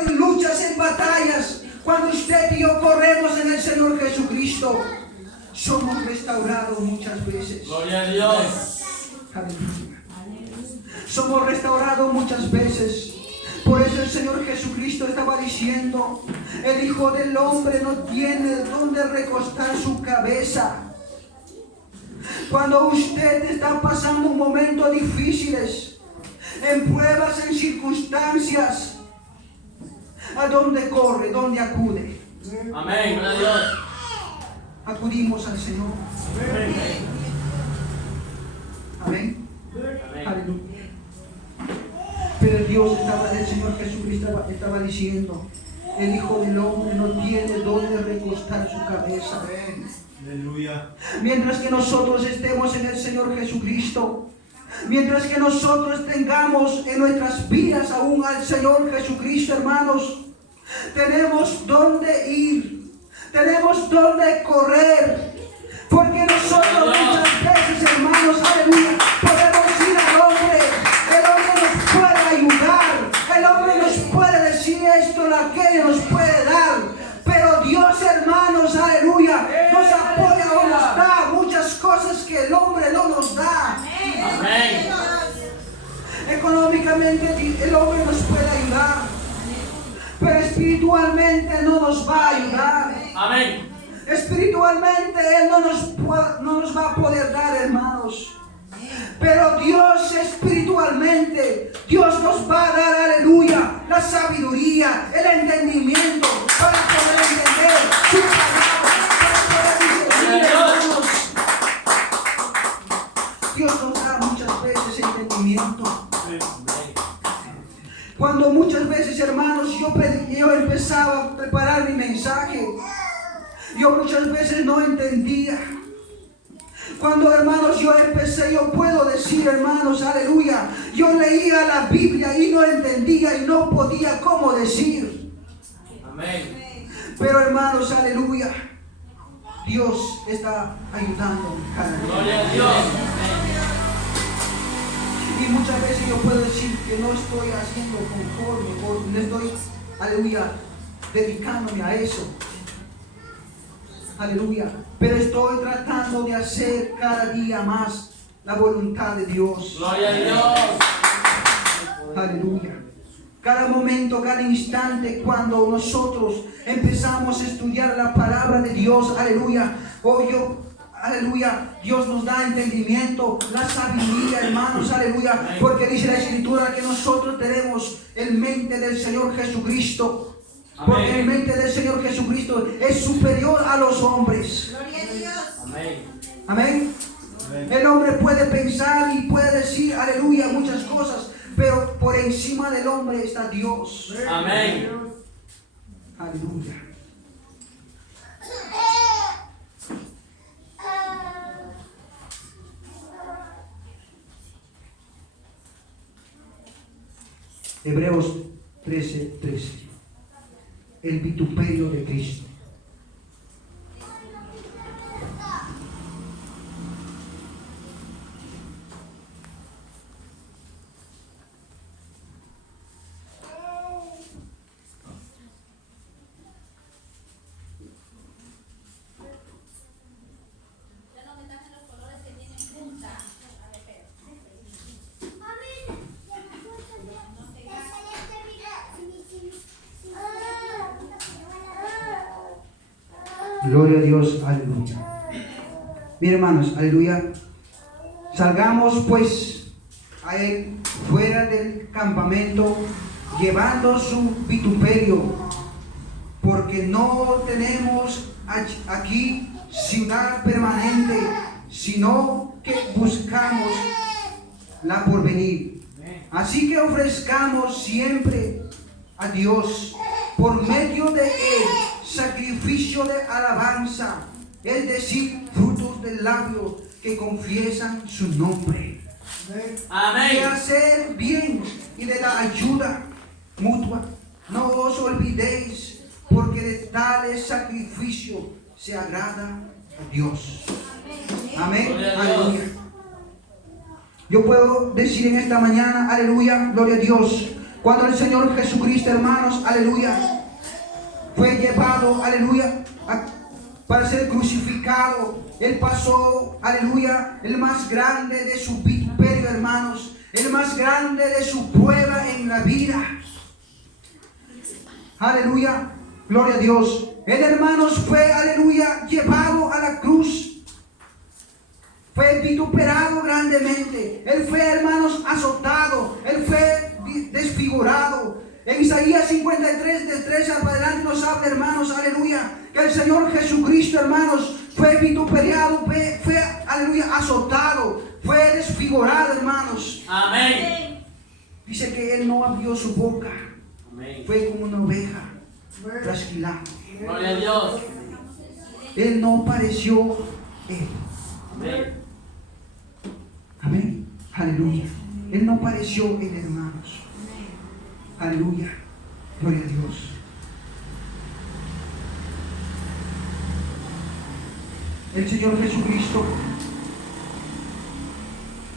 en luchas, en batallas, cuando usted y yo corremos en el Señor Jesucristo, somos restaurados muchas veces. Gloria a Dios. Aleluya. Somos restaurados muchas veces. Por eso el Señor Jesucristo estaba diciendo, el Hijo del Hombre no tiene dónde recostar su cabeza. Cuando usted está pasando momentos difíciles, en pruebas, en circunstancias, ¿a dónde corre? ¿Dónde acude? Amén. Gloria a Dios. Acudimos al Señor. Amén. Amén. Aleluya. Pero el Señor Jesucristo estaba diciendo, el Hijo del Hombre no tiene dónde recostar su cabeza. Aleluya. Mientras que nosotros estemos en el Señor Jesucristo, mientras que nosotros tengamos en nuestras vidas aún al Señor Jesucristo, hermanos, tenemos dónde ir, tenemos dónde correr, porque nosotros muchas veces, hermanos, aleluya, podemos ir al hombre. El hombre nos puede ayudar, el hombre nos puede decir esto, aquello nos puede dar, pero Dios, hermanos, aleluya, nos apoya o nos da muchas cosas que el hombre no nos da. Amén. Económicamente el hombre nos puede ayudar, pero espiritualmente no nos va a ayudar. Amén. Espiritualmente Él no nos va a poder dar, hermanos. Pero Dios espiritualmente, Dios nos va a dar, aleluya, la sabiduría, el entendimiento para poder entender su palabra, para poder discernir, hermanos. Dios nos da muchas veces entendimiento. Cuando muchas veces, hermanos, yo empezaba a preparar mi mensaje, yo muchas veces no entendía. Cuando, hermanos, yo puedo decir, hermanos, aleluya, yo leía la Biblia y no entendía y no podía cómo decir. Amén. Pero, hermanos, aleluya, Dios está ayudando cada día. Gloria a Dios. Y muchas veces yo puedo decir que no estoy haciendo conforme, o no estoy, aleluya, dedicándome a eso. Aleluya. Pero estoy tratando de hacer cada día más la voluntad de Dios. Gloria a Dios. Aleluya. Cada momento, cada instante, cuando nosotros empezamos a estudiar la palabra de Dios, aleluya, aleluya, Dios nos da entendimiento, la sabiduría, hermanos, aleluya, porque dice la Escritura que nosotros tenemos el mente del Señor Jesucristo. Porque el mente del Señor Jesucristo es superior a los hombres. Gloria a Dios. Amén. Amén. El hombre puede pensar y puede decir, aleluya, muchas cosas, pero por encima del hombre está Dios. Amén. Aleluya. Hebreos 13:13. El vituperio de Cristo. Gloria a Dios, aleluya. Miren, hermanos, aleluya. Salgamos pues a él fuera del campamento, llevando su vituperio, porque no tenemos aquí ciudad permanente, sino que buscamos la porvenir. Así que ofrezcamos siempre a Dios por medio de él sacrificio de alabanza, es decir, frutos del labio que confiesan su nombre. Amén. De hacer bien y de la ayuda mutua. No os olvidéis, porque de tales sacrificios se agrada a Dios. Amén. Aleluya. Yo puedo decir en esta mañana, aleluya, gloria a Dios, Cuando el Señor Jesucristo, hermanos, aleluya, fue llevado, aleluya, para ser crucificado, Él pasó, aleluya, el más grande de su vituperio, hermanos, el más grande de su prueba en la vida. Aleluya, gloria a Dios. Él, hermanos, fue, aleluya, llevado a la cruz. Fue vituperado grandemente. Él fue, hermanos, azotado. Él fue desfigurado. En Isaías 53, del 3 para adelante nos habla, hermanos, aleluya, que el Señor Jesucristo, hermanos, fue vituperiado, fue, aleluya, azotado, fue desfigurado, hermanos. Amén. Dice que Él no abrió su boca. Amén. Fue como una oveja trasquilada. Gloria a Dios. Él no pareció Él. Amén. Amén. Aleluya. Él no pareció Él, hermanos. Aleluya. Gloria a Dios. El Señor Jesucristo,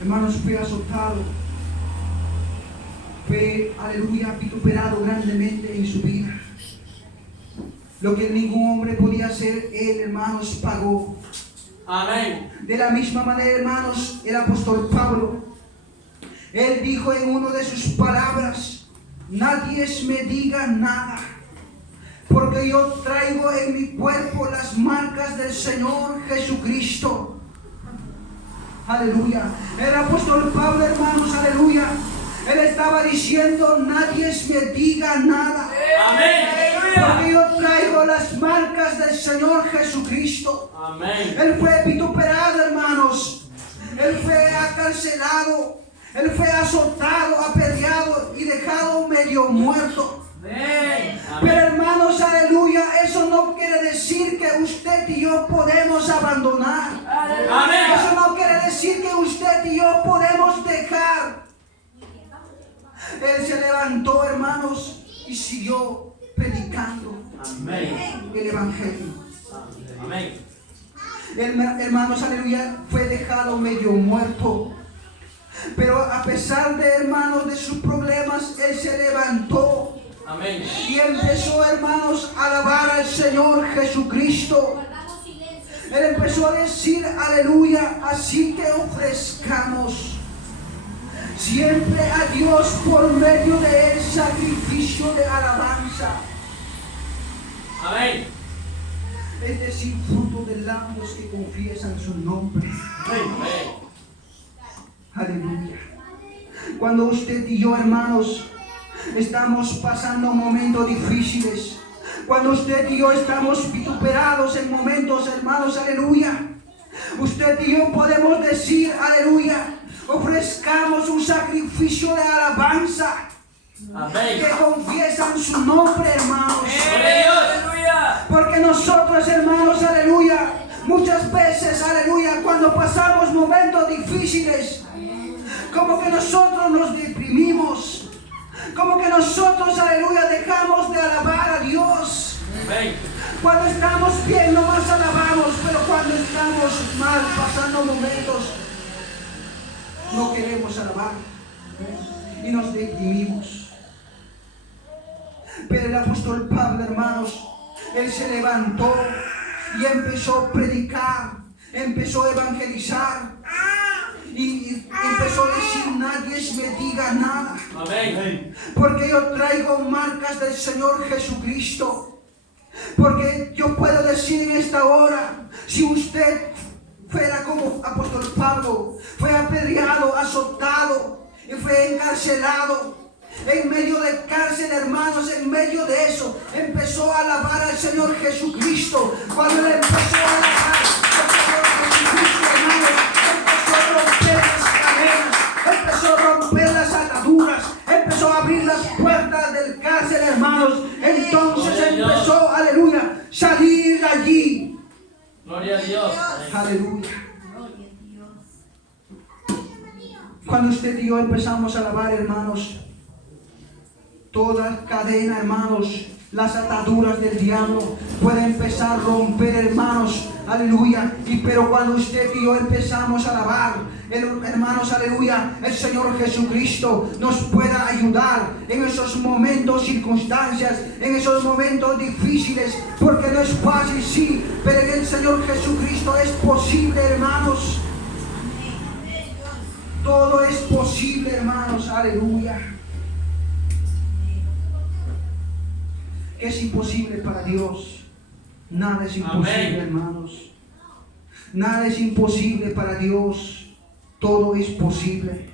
hermanos, fue azotado. Fue, aleluya, vituperado grandemente en su vida. Lo que ningún hombre podía hacer, Él, hermanos, pagó. Amén. De la misma manera, hermanos, el apóstol Pablo, él dijo en una de sus palabras: nadie me diga nada, porque yo traigo en mi cuerpo las marcas del Señor Jesucristo. Aleluya. El apóstol Pablo, hermanos, aleluya, él estaba diciendo: nadie me diga nada. Amén. Porque yo traigo las marcas del Señor Jesucristo. Amén. Él fue vituperado, hermanos. Él fue acarcelado. Él fue azotado, apedreado y dejado medio muerto. Amén. Pero, hermanos, aleluya, eso no quiere decir que usted y yo podemos abandonar. Amén. Eso no quiere decir que usted y yo podemos dejar. Él se levantó, hermanos, y siguió predicando Amén. el Evangelio. Amén. Hermanos, aleluya, fue dejado medio muerto. Pero a pesar de, hermanos, de sus problemas, Él se levantó. Amén. Y empezó, hermanos, a alabar al Señor Jesucristo. Él empezó a decir: aleluya, así que ofrezcamos siempre a Dios por medio de el sacrificio de alabanza. Amén. Es decir, fruto de labios que confiesan su nombre. Amén. Aleluya. Cuando usted y yo, hermanos, estamos pasando momentos difíciles, cuando usted y yo estamos vituperados en momentos, hermanos, aleluya, usted y yo podemos decir: aleluya, ofrezcamos un sacrificio de alabanza. Amén. Que confiesan su nombre, hermanos. Aleluya. Porque nosotros, hermanos, aleluya, muchas veces, aleluya, cuando pasamos momentos difíciles, como que nosotros nos deprimimos, como que nosotros, aleluya, dejamos de alabar a Dios. Amén. Cuando estamos bien, no más alabamos, pero cuando estamos mal, pasando momentos, no queremos alabar y nos deprimimos. Pero el apóstol Pablo, hermanos, él se levantó y empezó a predicar, empezó a evangelizar y empezó a decir: nadie me diga nada, Amén. porque yo traigo marcas del Señor Jesucristo. Porque yo puedo decir en esta hora, si usted fuera como apóstol Pablo, fue apedreado, azotado y fue encarcelado, en medio de cárcel, hermanos, en medio de eso, empezó a alabar al Señor Jesucristo. Cuando él empezó a alabar al Señor Jesucristo, hermanos, empezó a romper las cadenas, empezó a romper las ataduras, empezó a abrir las puertas del cárcel, hermanos. Entonces empezó, aleluya, salir de allí. Gloria a Dios. Aleluya. Cuando usted y yo empezamos a alabar, hermanos, toda cadena, hermanos, las ataduras del diablo, puede empezar a romper, hermanos, aleluya. Pero cuando usted y yo empezamos a alabar, hermanos, aleluya, el Señor Jesucristo nos pueda ayudar en esos momentos, circunstancias, en esos momentos difíciles, porque no es fácil, sí, pero en el Señor Jesucristo es posible, hermanos. Todo es posible, hermanos, aleluya. ¿Qué es imposible para Dios? Nada es imposible, Amén. hermanos. Nada es imposible para Dios. Todo es posible.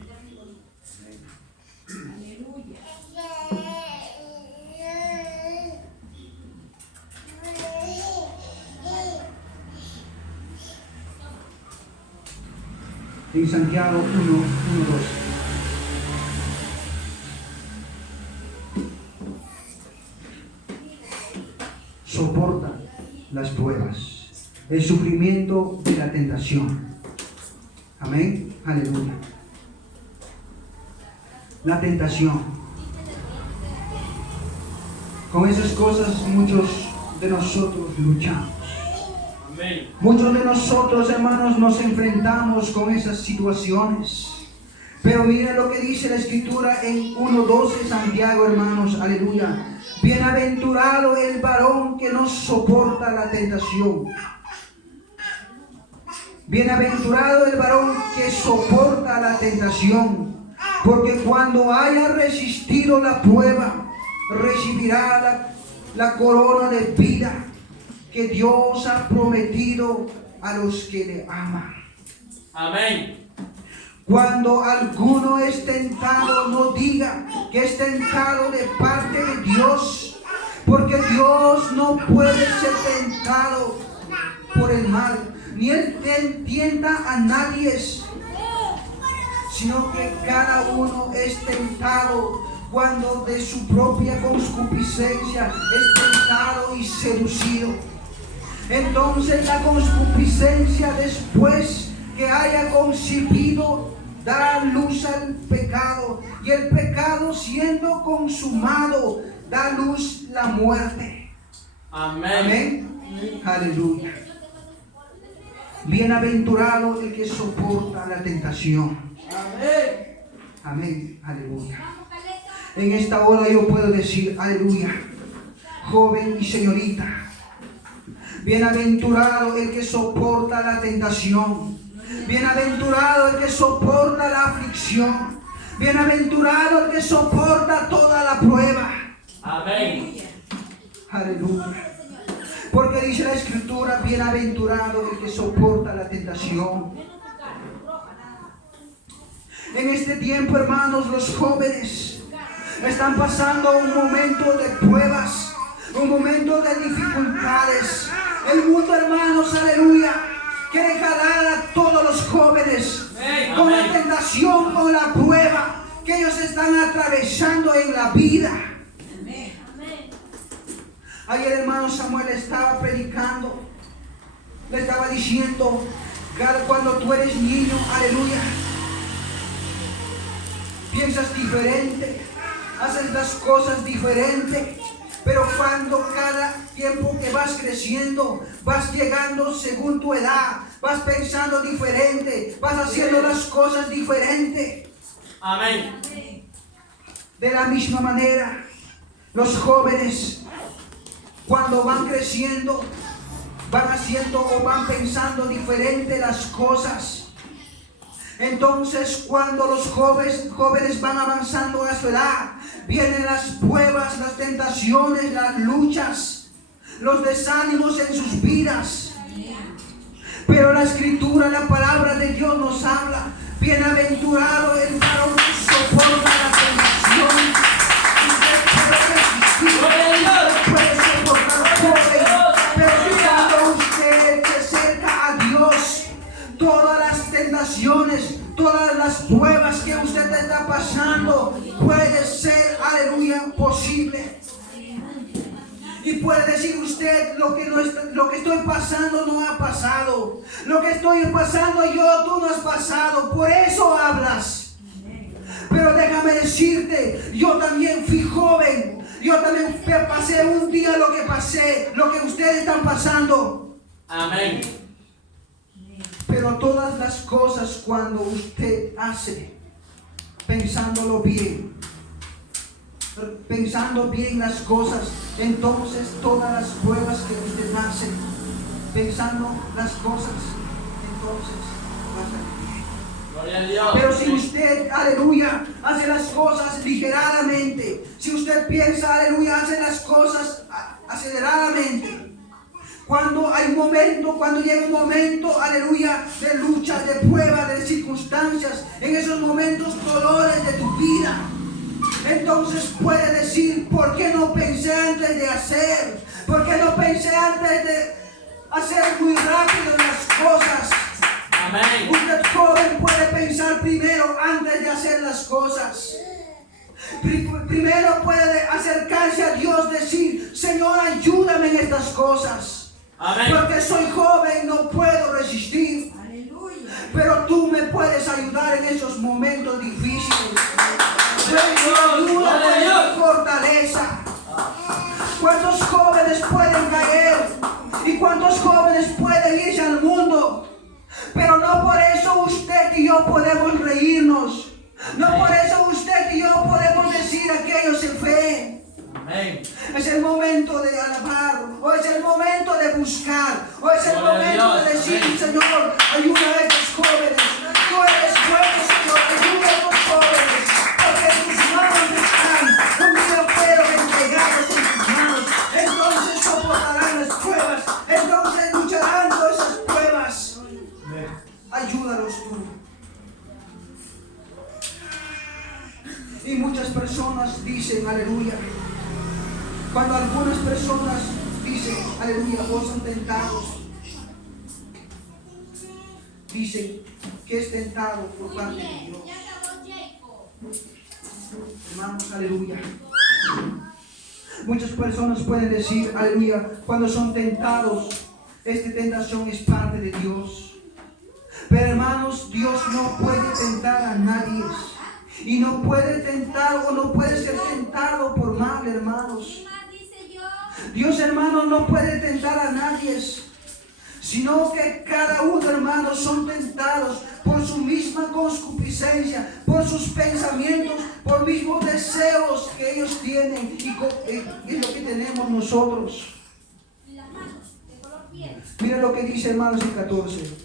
En Santiago 1:2. Soporta las pruebas, el sufrimiento de la tentación. Amén, aleluya. La tentación. Con esas cosas muchos de nosotros luchamos. Amén. Muchos de nosotros, hermanos, nos enfrentamos con esas situaciones. Pero miren lo que dice la Escritura en 1:12, Santiago, hermanos, aleluya. Bienaventurado el varón que no soporta la tentación. Bienaventurado el varón que soporta la tentación, porque cuando haya resistido la prueba, recibirá la corona de vida que Dios ha prometido a los que le aman. Amén. Cuando alguno es tentado, no diga que es tentado de parte de Dios, porque Dios no puede ser tentado por el mal, ni Él tienta a nadie, sino que cada uno es tentado cuando de su propia concupiscencia es tentado y seducido. Entonces la concupiscencia, después que haya concebido, da luz al pecado, y el pecado, siendo consumado, da luz la muerte. Amén. Amén. Aleluya. Bienaventurado el que soporta la tentación. Amén. Amén. Aleluya. En esta hora yo puedo decir, aleluya, joven y señorita, bienaventurado el que soporta la tentación. Bienaventurado el que soporta la aflicción. Bienaventurado el que soporta toda la prueba. Amén. Aleluya. Porque dice la Escritura, bienaventurado el que soporta la tentación. En este tiempo, hermanos, los jóvenes están pasando un momento de pruebas, un momento de dificultades. El mundo, hermanos, aleluya, quiere jalar a todos los jóvenes con la tentación, con la prueba que ellos están atravesando en la vida. Ayer el hermano Samuel estaba predicando, le estaba diciendo, cuando tú eres niño, aleluya, piensas diferente, haces las cosas diferente. Pero cuando cada tiempo que vas creciendo, vas llegando según tu edad, vas pensando diferente, vas haciendo las cosas diferente. Amén. De la misma manera, los jóvenes, cuando van creciendo, van haciendo o van pensando diferente las cosas. Entonces, cuando los jóvenes van avanzando a su edad, vienen las pruebas, las tentaciones, las luchas, los desánimos en sus vidas. Pero la Escritura, la palabra de Dios nos habla, bienaventurado el varón que soporta la tentación. Puede soportar, joven, pero cuando usted se acerca a Dios, todas las tentaciones, todas las pruebas que usted está pasando, puede ser, aleluya, posible. Y puede decir usted, lo que estoy pasando no ha pasado. Lo que estoy pasando yo, tú no has pasado. Por eso hablas. Pero déjame decirte, yo también fui joven. Yo también pasé un día lo que pasé, lo que ustedes están pasando. Amén. Pero todas las cosas cuando usted hace, pensándolo bien, pensando bien las cosas, entonces todas las pruebas que usted hace, pensando las cosas, entonces va a salir bien. Gloria a Dios. Pero si usted, aleluya, hace las cosas ligeradamente, si usted piensa, aleluya, hace las cosas aceleradamente, cuando hay un momento, cuando llega un momento, aleluya, de lucha, de prueba, de circunstancias, en esos momentos dolores de tu vida, entonces puede decir, ¿por qué no pensé antes de hacer? ¿Por qué no pensé antes de hacer muy rápido las cosas? Amén. Usted joven puede pensar primero antes de hacer las cosas. Primero puede acercarse a Dios, decir, Señor, ayúdame en estas cosas. Amén. Porque soy joven, no puedo resistir. Pero tú me puedes ayudar en esos momentos difíciles. Ayúdame en fortaleza. ¿Cuántos jóvenes pueden caer? ¿Y cuántos jóvenes pueden irse al mundo? Pero no por eso usted y yo podemos reírnos. No por eso usted y yo podemos decir aquello sin fe. Amén. Es el momento de alabar, o es el momento de buscar, o es el Gloria a momento Dios. de decir, Amén. Señor, ayuda a estos jóvenes. Tú eres bueno, Señor, ayuda a estos jóvenes, porque en tus manos están, un día fueron entregados en tus manos. Entonces soportarán las pruebas, entonces lucharán con esas pruebas. Ayúdalos tú. Y muchas personas dicen, aleluya. Cuando algunas personas dicen, aleluya, o son tentados, dicen que es tentado por parte de Dios. Hermanos, aleluya. Muchas personas pueden decir, aleluya, cuando son tentados, esta tentación es parte de Dios. Pero hermanos, Dios no puede tentar a nadie. Y no puede tentar o no puede ser tentado por mal, hermanos. Dios, hermanos, no puede tentar a nadie, sino que cada uno, hermanos, son tentados por su misma concupiscencia, por sus pensamientos, por mismos deseos que ellos tienen y lo que tenemos nosotros. Mira lo que dice, hermanos, en 14.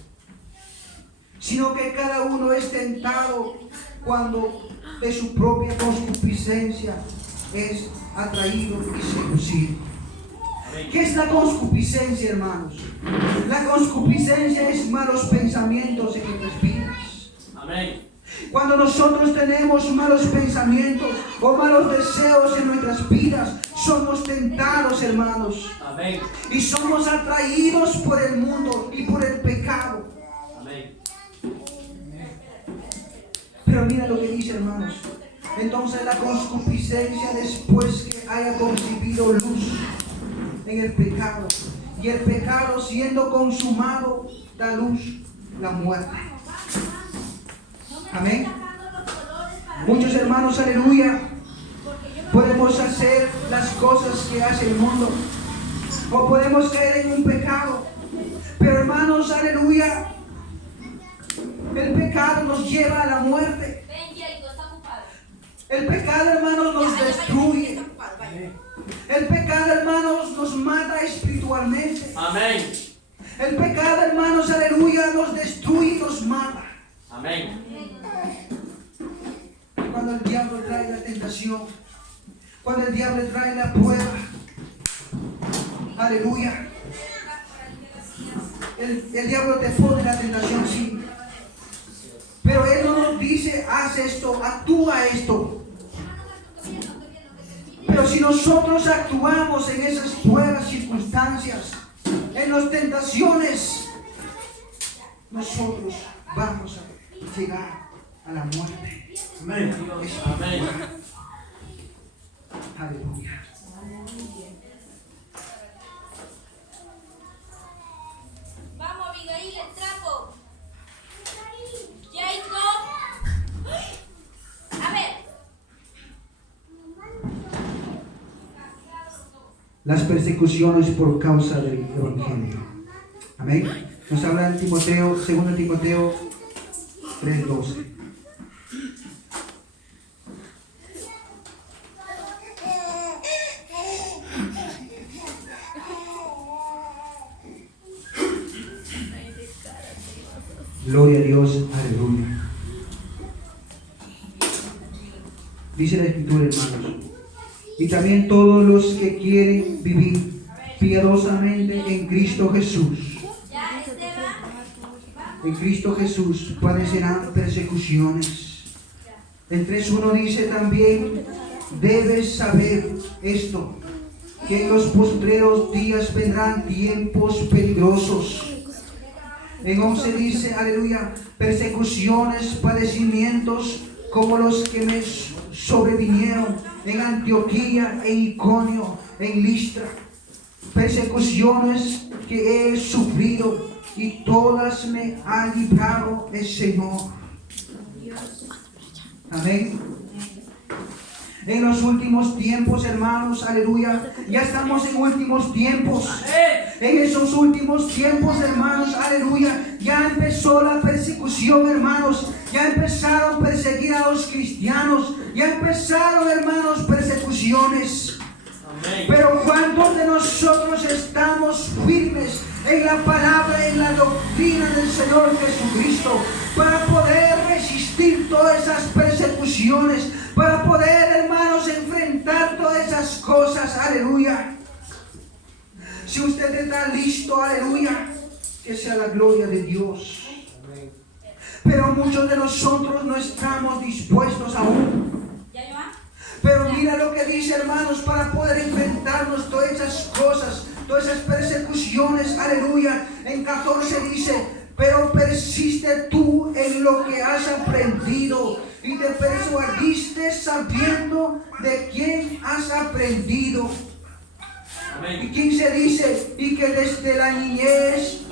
Sino que cada uno es tentado cuando de su propia concupiscencia es atraído y seducido. ¿Qué es la concupiscencia, hermanos? La concupiscencia es malos pensamientos en nuestras vidas. Amén. Cuando nosotros tenemos malos pensamientos o malos deseos en nuestras vidas, somos tentados, hermanos. Amén. Y somos atraídos por el mundo y por el pecado. Amén. Pero mira lo que dice, hermanos. Entonces la concupiscencia, después que haya concebido luz en el pecado, y el pecado siendo consumado, da luz la muerte. Amén. Muchos hermanos, aleluya, podemos hacer las cosas que hace el mundo, o podemos caer en un pecado. Pero hermanos, aleluya, el pecado nos lleva a la muerte. El pecado, hermanos, nos destruye. El pecado, hermanos, nos mata espiritualmente. Amén. El pecado, hermanos, aleluya, nos destruye y nos mata. Amén. Cuando el diablo trae la tentación, cuando el diablo trae la prueba, aleluya, el diablo te pone la tentación, sí. Pero Él no nos dice, haz esto, actúa esto. Pero si nosotros actuamos en esas pruebas, circunstancias, en las tentaciones, nosotros vamos a llegar a la muerte. Amén. Amén. Aleluya. Vamos, Abigail, el trapo. Jacob. A ver. las persecuciones por causa del Evangelio. Amén. Nos habla en Timoteo, 2 Timoteo 3:12. Gloria a Dios, aleluya. Dice la Escritura, hermanos. Y también todos los que quieren vivir piadosamente en Cristo Jesús. Ya, Esteban. En Cristo Jesús padecerán persecuciones. El 3:1 dice también, debes saber esto, que en los postreros días vendrán tiempos peligrosos. En 11 dice, aleluya, persecuciones, padecimientos como los que me sobrevinieron en Antioquía, en Iconio, en Listra. Persecuciones que he sufrido y todas me ha librado el Señor. Amén. En los últimos tiempos, hermanos, aleluya, ya estamos en últimos tiempos. En esos últimos tiempos, hermanos, aleluya, ya empezó la persecución, hermanos. Ya empezaron a perseguir a los cristianos. Ya empezaron, hermanos, persecuciones. Amén. Pero ¿cuántos de nosotros estamos firmes en la palabra, en la doctrina del Señor Jesucristo, para poder resistir todas esas persecuciones, para poder, hermanos, enfrentar todas esas cosas? Aleluya. Si usted está listo, aleluya, que sea la gloria de Dios. Pero muchos de nosotros no estamos dispuestos aún. ¿Ya, Joan? Pero mira lo que dice, hermanos, para poder enfrentarnos todas esas cosas, todas esas persecuciones, aleluya. En 14 dice, pero persiste tú en lo que has aprendido y te persuadiste sabiendo de quién has aprendido. Amén. Y 15 dice, y que desde la niñez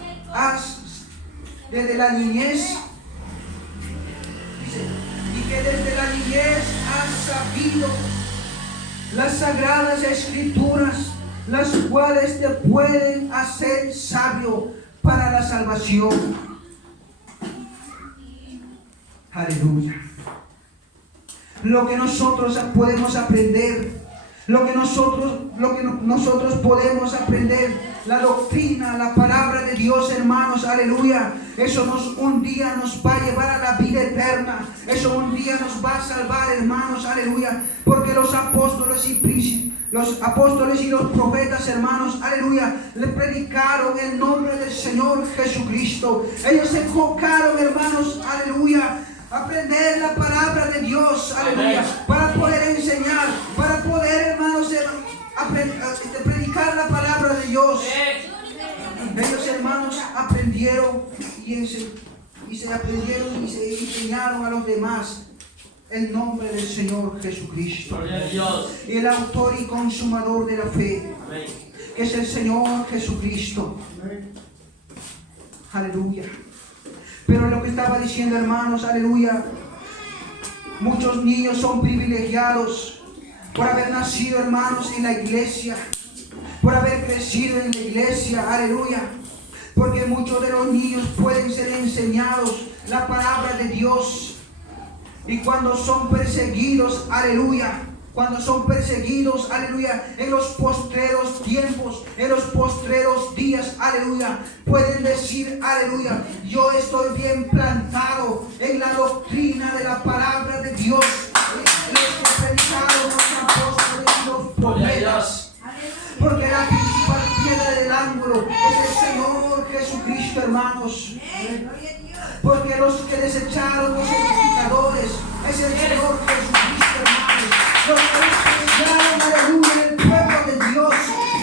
y que desde la niñez has sabido las sagradas escrituras, las cuales te pueden hacer sabio para la salvación. Aleluya. Lo que nosotros podemos aprender, lo que nosotros podemos aprender, la doctrina, la palabra de Dios, hermanos, aleluya. Eso un día nos va a llevar a la vida eterna. Eso un día nos va a salvar, hermanos, aleluya. Porque los apóstoles y los profetas, hermanos, aleluya, le predicaron el nombre del Señor Jesucristo. Ellos se enfocaron, hermanos, aleluya, aprender la palabra de Dios, aleluya, para poder enseñar, para poder, hermanos, predicar la palabra de Dios. Ellos, hermanos, aprendieron y se aprendieron y se enseñaron a los demás el nombre del Señor Jesucristo, Gloria a Dios. el autor y consumador de la fe, Amén. que es el Señor Jesucristo. Aleluya. Pero lo que estaba diciendo, hermanos, aleluya, muchos niños son privilegiados por haber nacido, hermanos, en la iglesia, por haber crecido en la iglesia, aleluya. Porque muchos de los niños pueden ser enseñados la palabra de Dios. Y cuando son perseguidos, aleluya, cuando son perseguidos, aleluya, en los postreros tiempos, en los postreros días, aleluya, pueden decir, aleluya, yo estoy bien plantado en la doctrina de la palabra de Dios. Los que predicaron los apóstoles y los profetas. Porque la principal piedra del ángulo es el Señor Jesucristo, hermanos. Porque los que desecharon los edificadores es el Señor Jesucristo, hermanos. Los que desecharon, aleluya, el pueblo de Dios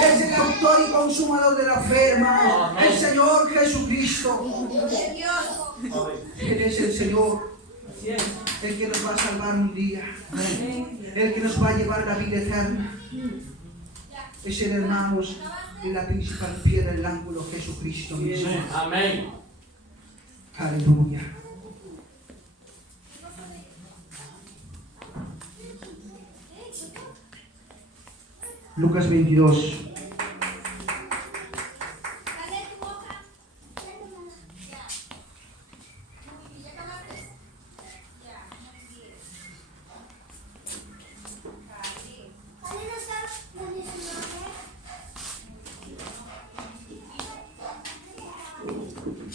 es el autor y consumador de la fe, hermanos. El Señor Jesucristo. Él es el Señor, el que nos va a salvar un día, el que nos va a llevar a la vida eterna. Es el, hermanos, de la principal piedra del ángulo, Jesucristo mismo. Amén. Aleluya. Lucas 22.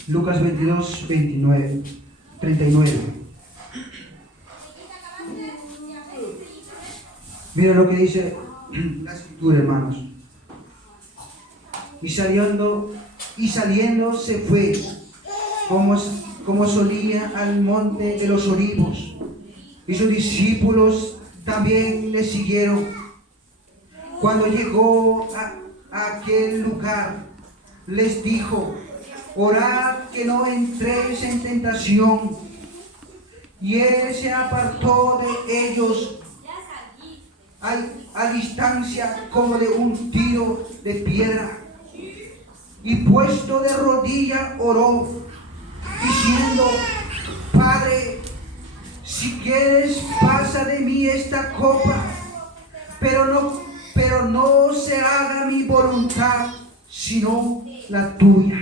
Lucas 22, 29, 39. Mira lo que dice la escritura, hermanos. Y saliendo se fue, como solía, al monte de los olivos. Y sus discípulos también le siguieron. Cuando llegó a aquel lugar, les dijo: orad que no entréis en tentación. Y él se apartó de ellos a distancia como de un tiro de piedra. Y puesto de rodilla oró, diciendo: Padre, si quieres, pasa de mí esta copa, pero no se haga mi voluntad, sino la tuya.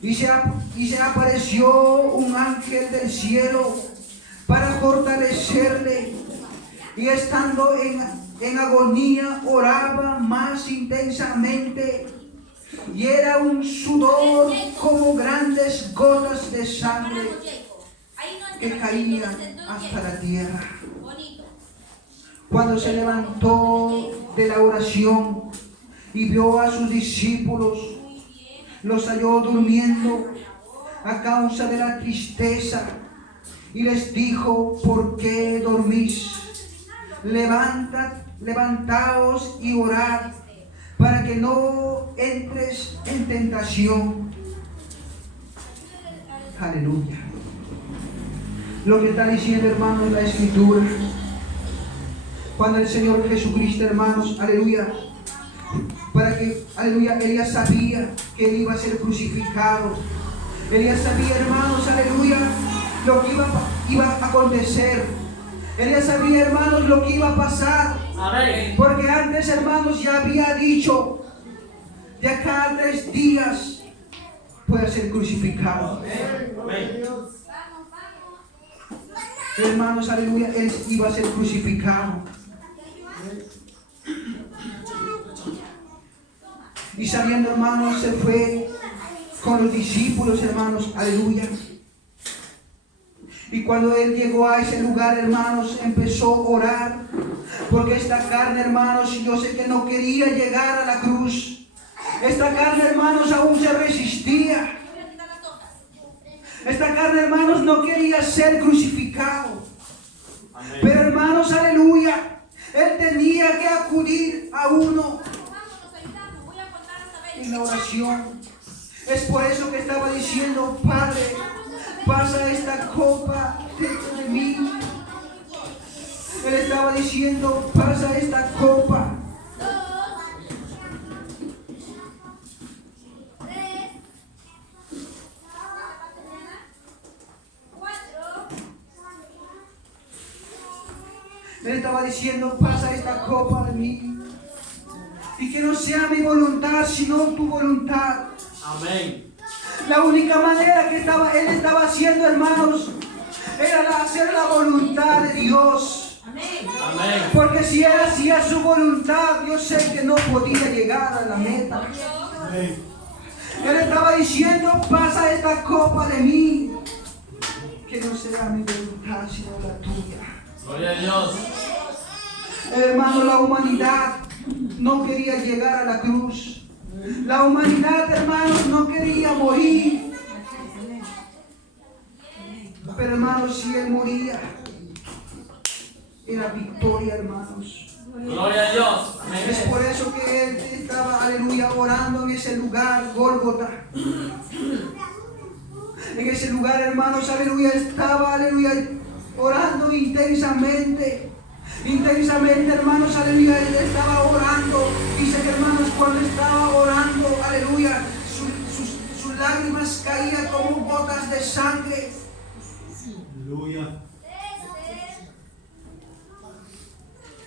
Y se apareció un ángel del cielo para fortalecerle, y estando en agonía oraba más intensamente, y era un sudor como grandes gotas de sangre que caían hasta la tierra. Cuando se levantó de la oración y vio a sus discípulos, los halló durmiendo a causa de la tristeza, y les dijo: ¿por qué dormís? Levantaos y orad, para que no entres en tentación. Aleluya. Lo que está diciendo, hermanos, la escritura. Cuando el Señor Jesucristo, hermanos, aleluya, él ya sabía que él iba a ser crucificado. Él ya sabía, hermanos, aleluya, lo que iba a acontecer. Él ya sabía, hermanos, lo que iba a pasar. Amén. Porque antes, hermanos, ya había dicho: de acá a 3 días puede ser crucificado. Amén. Hermanos, aleluya, él iba a ser crucificado. Y saliendo, hermanos, se fue con los discípulos, hermanos, aleluya. Y cuando él llegó a ese lugar, hermanos, empezó a orar, porque esta carne, hermanos, yo sé que no quería llegar a la cruz. Esta carne, hermanos, aún se resistía. Esta carne, hermanos, no quería ser crucificado. Amén. Pero, hermanos, aleluya, él tenía que acudir a uno en la oración. Es por eso que estaba diciendo: Padre, pasa esta copa dentro de mí. Él estaba diciendo: pasa esta copa. Él estaba diciendo: pasa esta copa de mí. Y que no sea mi voluntad, sino tu voluntad. Amén. La única manera que él estaba haciendo, hermanos, era hacer la voluntad de Dios. Amén. Porque si él hacía su voluntad, yo sé que no podía llegar a la meta. Amén. Él estaba diciendo: pasa esta copa de mí. Que no sea mi voluntad, sino la tuya. Gloria a Dios. Hermano, la humanidad no quería llegar a la cruz. La humanidad, hermanos, no quería morir. Pero, hermanos, si él moría, era victoria, hermanos. Gloria a Dios. Amén. Es por eso que él estaba, aleluya, orando en ese lugar, Gólgota. En ese lugar, hermanos, aleluya, estaba, aleluya, orando intensamente. Intensamente, hermanos, aleluya, él estaba orando. Dice que, hermanos, cuando estaba orando, aleluya, sus lágrimas caían como gotas de sangre. Aleluya.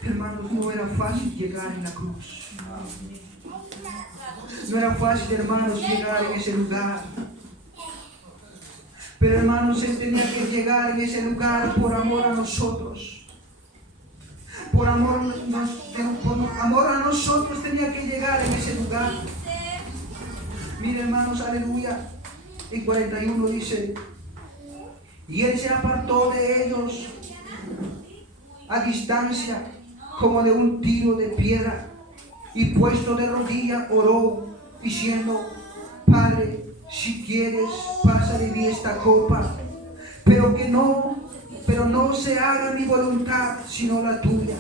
Hermanos, no era fácil llegar en la cruz. No era fácil, hermanos, llegar en ese lugar. Pero, hermanos, él tenía que llegar en ese lugar por amor a nosotros. Por amor a nosotros tenía que llegar en ese lugar. Mire, hermanos, aleluya. y 41 dice: y él se apartó de ellos a distancia como de un tiro de piedra, y puesto de rodillas oró, diciendo: Padre, si quieres, pasa de mí esta copa, pero no se haga mi voluntad sino la tuya.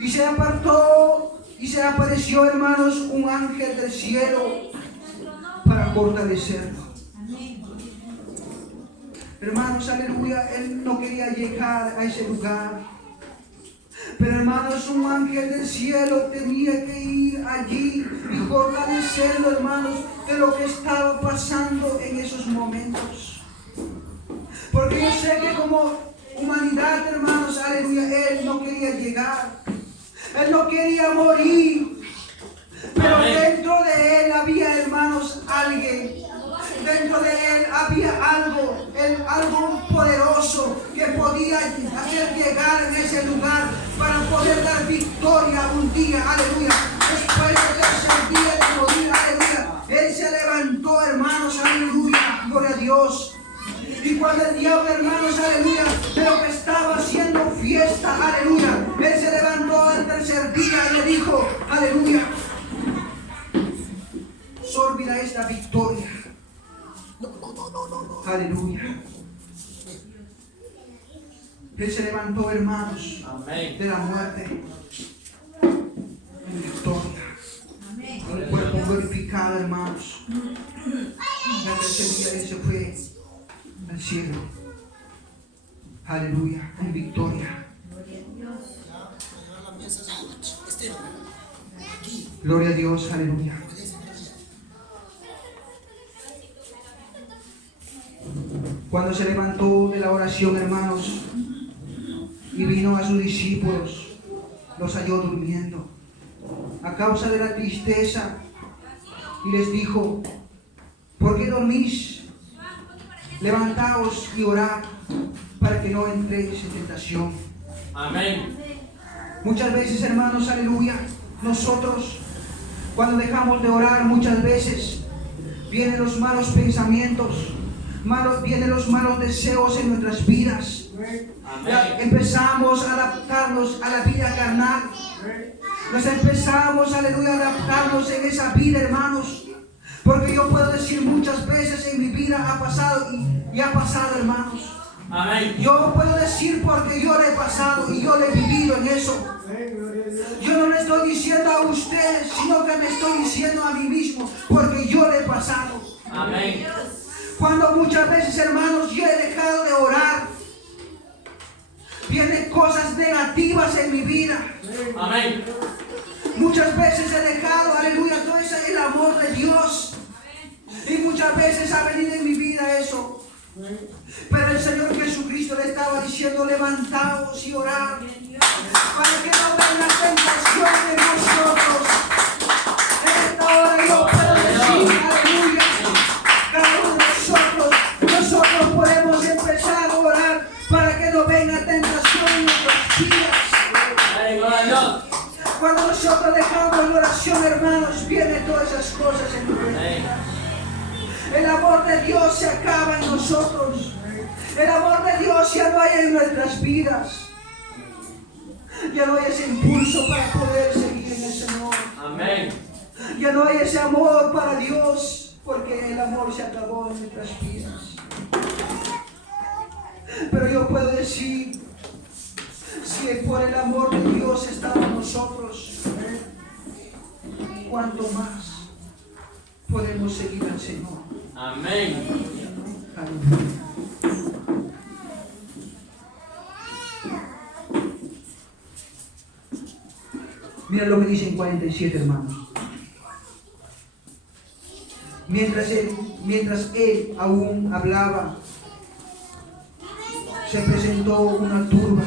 Y se apartó y se apareció, hermanos, un ángel del cielo para fortalecerlo. Hermanos, aleluya, él no quería llegar a ese lugar, pero hermanos, un ángel del cielo tenía que ir allí y fortalecerlo, hermanos, de lo que estaba pasando en esos momentos. Porque yo sé que como humanidad, hermanos, aleluya, él no quería llegar, él no quería morir, pero dentro de él había, hermanos, alguien. Dentro de él había algo poderoso que podía hacer llegar en ese lugar para poder dar victoria un día, aleluya. Después del tercer día de morir, aleluya, él se levantó, hermanos, aleluya, gloria a Dios. Y cuando el diablo, hermanos, aleluya, de lo que estaba haciendo fiesta, aleluya, él se levantó el tercer día y le dijo, aleluya, sórbida esta victoria. Aleluya. Él se levantó, hermanos, Amén. de la muerte en victoria. Un cuerpo glorificado, hermanos. El tercer día él se fue al cielo. Aleluya, en victoria. Gloria a Dios, aleluya. Cuando se levantó de la oración, hermanos, y vino a sus discípulos, los halló durmiendo a causa de la tristeza, y les dijo: ¿por qué dormís? Levantaos y orad para que no entréis en tentación. Amén. Muchas veces, hermanos, aleluya, nosotros cuando dejamos de orar, muchas veces vienen los malos pensamientos, vienen los malos deseos en nuestras vidas. Empezamos a adaptarnos a la vida carnal. Nos empezamos, aleluya, a adaptarnos en esa vida, hermanos. Porque yo puedo decir muchas veces en mi vida ha pasado y ha pasado, hermanos. Amén. Yo puedo decir porque yo lo he pasado y yo lo he vivido en eso. Yo no le estoy diciendo a ustedes, sino que me estoy diciendo a mí mismo, porque yo lo he pasado. Amén. Cuando muchas veces, hermanos, yo he dejado de orar, vienen cosas negativas en mi vida. Amén. Muchas veces he dejado, aleluya, todo ese el amor de Dios. Y muchas veces ha venido en mi vida eso. Pero el Señor Jesucristo le estaba diciendo: levantaos y orad para que no venga tentación en nosotros. En esta hora yo puedo decir, aleluya, cada uno de nosotros podemos empezar a orar para que no venga tentación en nuestras vidas. Amén. Gloria a Dios. Cuando nosotros dejamos la oración, hermanos, vienen todas esas cosas en nuestra vida. Amén. El amor de Dios se acaba en nosotros. El amor de Dios ya no hay en nuestras vidas. Ya no hay ese impulso para poder seguir en el Señor. Amén. Ya no hay ese amor para Dios, porque el amor se acabó en nuestras vidas. Pero yo puedo decir, si por el amor de Dios estamos nosotros, cuanto más podemos seguir al Señor. Amén. Aleluya. Mira lo que dice en 47, hermanos. Mientras él aún hablaba, se presentó una turba,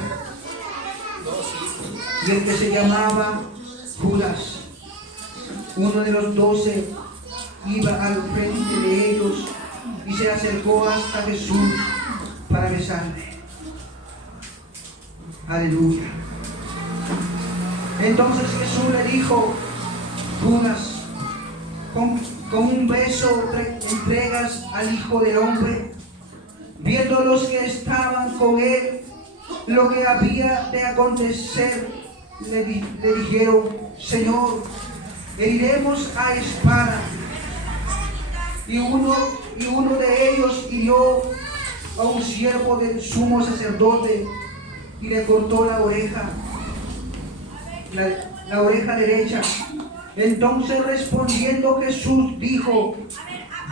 y el que se llamaba Judas, uno de los 12, iba al frente de ellos y se acercó hasta Jesús para besarle. Aleluya. Entonces Jesús le dijo: Judas, con un beso entregas al Hijo del Hombre. Viendo los que estaban con él lo que había de acontecer, le dijeron: Señor, heriremos a espada. Y uno de ellos hirió a un siervo del sumo sacerdote y le cortó la oreja, la oreja derecha. Entonces respondiendo Jesús dijo: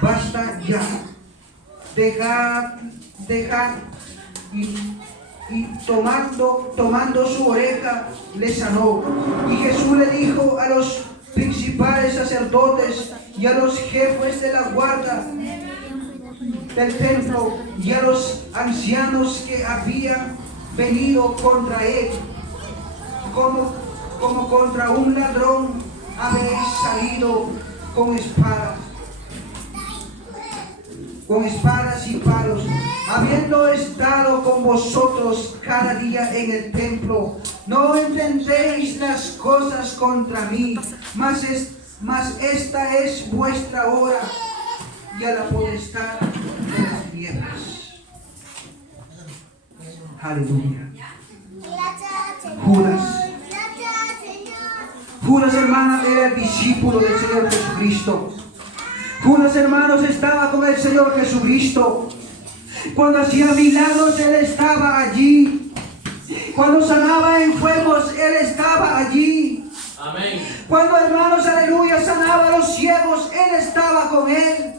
basta ya, dejad. Y tomando su oreja le sanó. Y Jesús le dijo a los principales sacerdotes y a los jefes de la guardia del templo y a los ancianos que habían venido contra él, como contra un ladrón habéis salido con espadas y palos, habiendo estado con vosotros cada día en el templo. No entendéis las cosas contra mí, mas esta es vuestra hora y a la potestad de las tinieblas. Aleluya. Judas, hermana, era el discípulo del Señor Jesucristo. Judas, hermanos, estaba con el Señor Jesucristo. Cuando hacía milagros, Él estaba allí. Cuando sanaba enfermos, Él estaba allí. Amén. Cuando, hermanos, aleluya, sanaba a los ciegos, Él estaba con Él.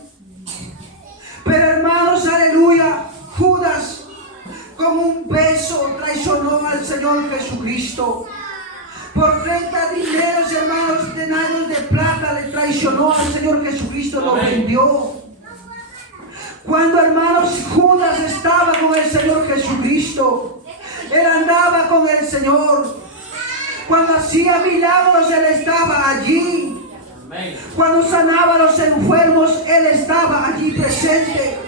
Pero, hermanos, aleluya, Judas, con un beso, traicionó al Señor Jesucristo. Por 30 dineros, hermanos, denarios de plata, le traicionó al Señor Jesucristo, lo vendió. Cuando, hermanos, Judas estaba con el Señor Jesucristo, él andaba con el Señor. Cuando hacía milagros, él estaba allí. Cuando sanaba a los enfermos, él estaba allí presente.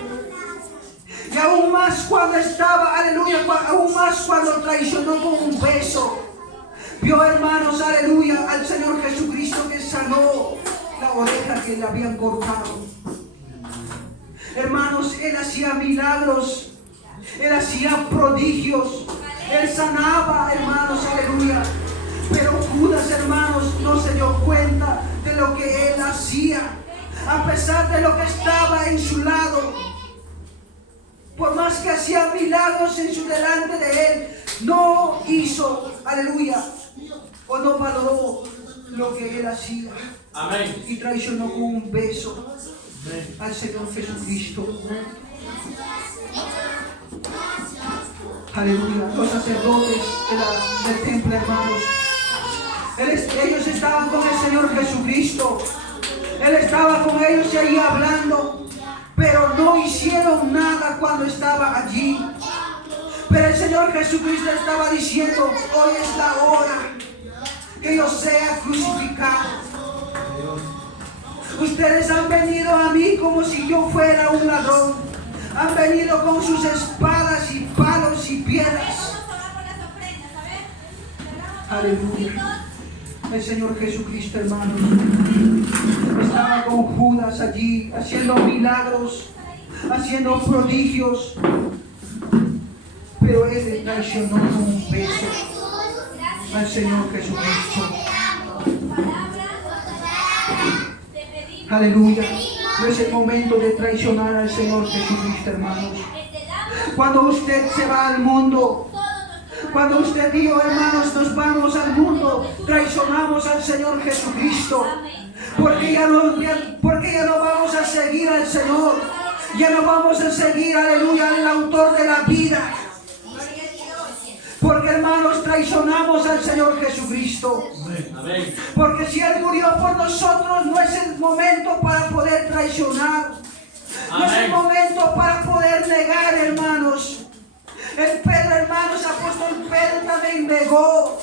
Y aún más cuando estaba, aleluya, aún más cuando traicionó con un beso. Vio, hermanos, aleluya, al Señor Jesucristo que sanó la oreja que le habían cortado. Hermanos, Él hacía milagros, Él hacía prodigios, Él sanaba, hermanos, aleluya. Pero Judas, hermanos, no se dio cuenta de lo que Él hacía, a pesar de lo que estaba en su lado. Por más que hacía milagros en su delante de Él, no hizo, aleluya, o no valoró lo que Él hacía. Amén. Y traicionó con un beso al Señor Jesucristo. Aleluya. Los sacerdotes del templo, hermanos, ellos estaban con el Señor Jesucristo. Él estaba con ellos ahí hablando, pero no hicieron nada cuando estaba allí. Pero el Señor Jesucristo estaba diciendo: hoy es la hora que yo sea crucificado. Ustedes han venido a mí como si yo fuera un ladrón. Han venido con sus espadas y palos y piedras. Aleluya. El Señor Jesucristo, hermanos, estaba con Judas allí, haciendo milagros, haciendo prodigios. Pero Él le traicionó con un beso al Señor Jesucristo. Aleluya. No es el momento de traicionar al Señor Jesucristo, hermanos. Cuando usted se va al mundo, cuando usted y yo, hermanos, nos vamos al mundo, traicionamos al Señor Jesucristo. Porque ya no vamos a seguir al Señor. Ya no vamos a seguir, aleluya, al autor de la vida. Porque, hermanos, traicionamos al Señor Jesucristo. Amén. Porque si Él murió por nosotros, no es el momento para poder traicionar. No es el momento para poder negar, hermanos. El Pedro, hermanos, apóstol Pedro también negó.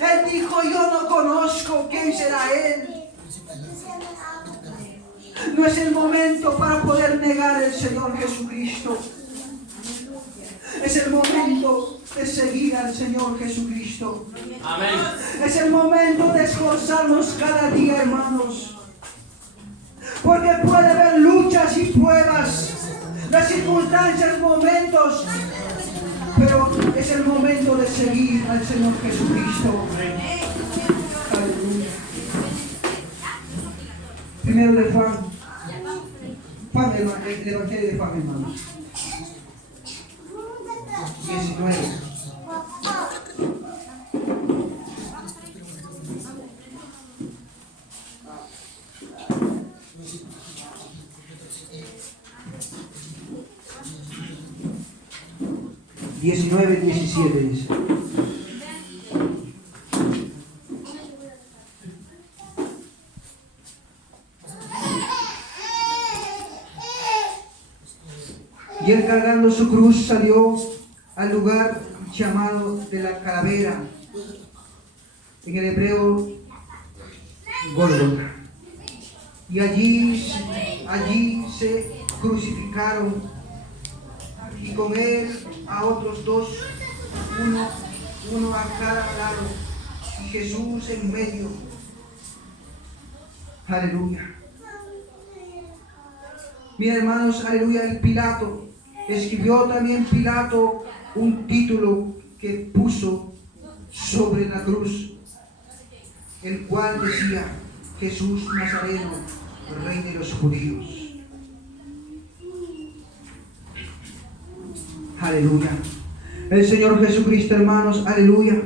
Él dijo: yo no conozco quién será Él. No es el momento para poder negar al Señor Jesucristo. Es el momento de seguir al Señor Jesucristo. Amén. Es el momento de esforzarnos cada día, hermanos. Porque puede haber luchas y pruebas, las circunstancias, momentos, pero es el momento de seguir al Señor Jesucristo. Aleluya. Primero de Juan, el Evangelio de Juan, hermanos. 19. Diecinueve, 17 dice. Y él cargando su cruz salió al lugar llamado de la calavera, en el hebreo Gólgota. Y allí se crucificaron, y con él a otros dos, uno a cada lado, y Jesús en medio. Aleluya. Mira, hermanos, aleluya, el Pilato. Escribió también Pilato un título que puso sobre la cruz, el cual decía: Jesús Nazareno, Rey de los judíos. Aleluya. El Señor Jesucristo, hermanos, aleluya,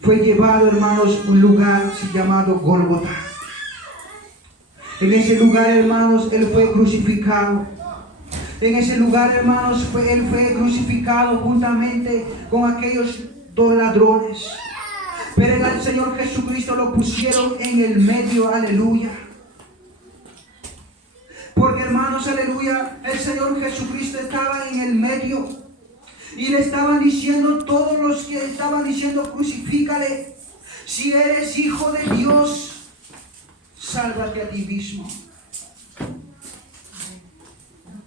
fue llevado, hermanos, a un lugar llamado Gólgota. En ese lugar, hermanos, Él fue crucificado. En ese lugar, hermanos, Él fue crucificado juntamente con aquellos dos ladrones. Pero al Señor Jesucristo lo pusieron en el medio, aleluya. Porque, hermanos, aleluya, el Señor Jesucristo estaba en el medio. Y le estaban diciendo, todos los que estaban diciendo: crucifícale. Si eres hijo de Dios, sálvate a ti mismo.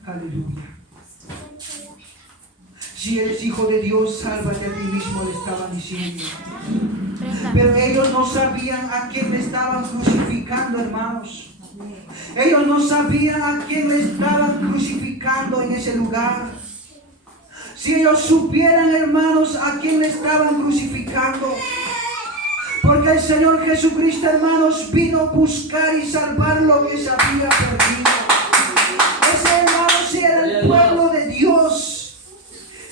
Aleluya. Si eres hijo de Dios, sálvate a ti mismo, le estaban diciendo. Pero ellos no sabían a quién le estaban crucificando, hermanos. Ellos no sabían a quién le estaban crucificando en ese lugar. Si ellos supieran, hermanos, a quién le estaban crucificando. Porque el Señor Jesucristo, hermanos, vino a buscar y salvar lo que se había perdido. Ese, hermanos, era el pueblo de Dios.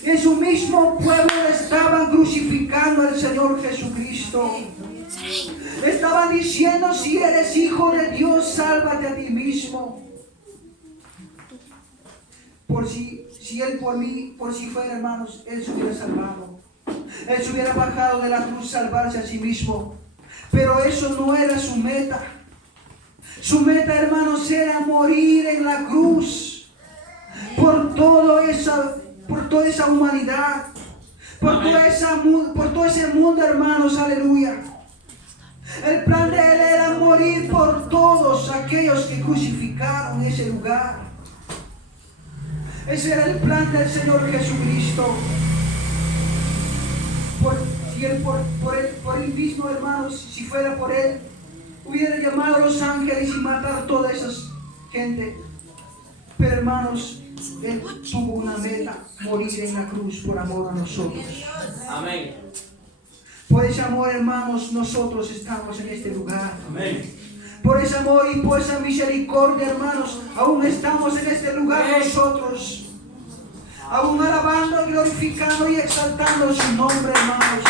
En su mismo pueblo estaban crucificando al Señor Jesucristo. Estaban diciendo: si eres hijo de Dios, sálvate a ti mismo. Por si Él por si fuera, hermanos, Él se hubiera salvado. Él se hubiera bajado de la cruz, salvarse a sí mismo. Pero eso no era su meta. Su meta, hermanos, era morir en la cruz por toda esa humanidad, por todo ese mundo, hermanos, aleluya. El plan de Él era morir por todos aquellos que crucificaron en ese lugar. Ese era el plan del Señor Jesucristo. Por él mismo, hermanos, si fuera por Él, hubiera llamado a los ángeles y matar toda esa gente. Pero, hermanos, Él tuvo una meta: morir en la cruz por amor a nosotros. Amén. Por ese amor, hermanos, nosotros estamos en este lugar. Amén. Por ese amor y por esa misericordia, hermanos, aún estamos en este lugar nosotros. Aún alabando, glorificando y exaltando su nombre, hermanos.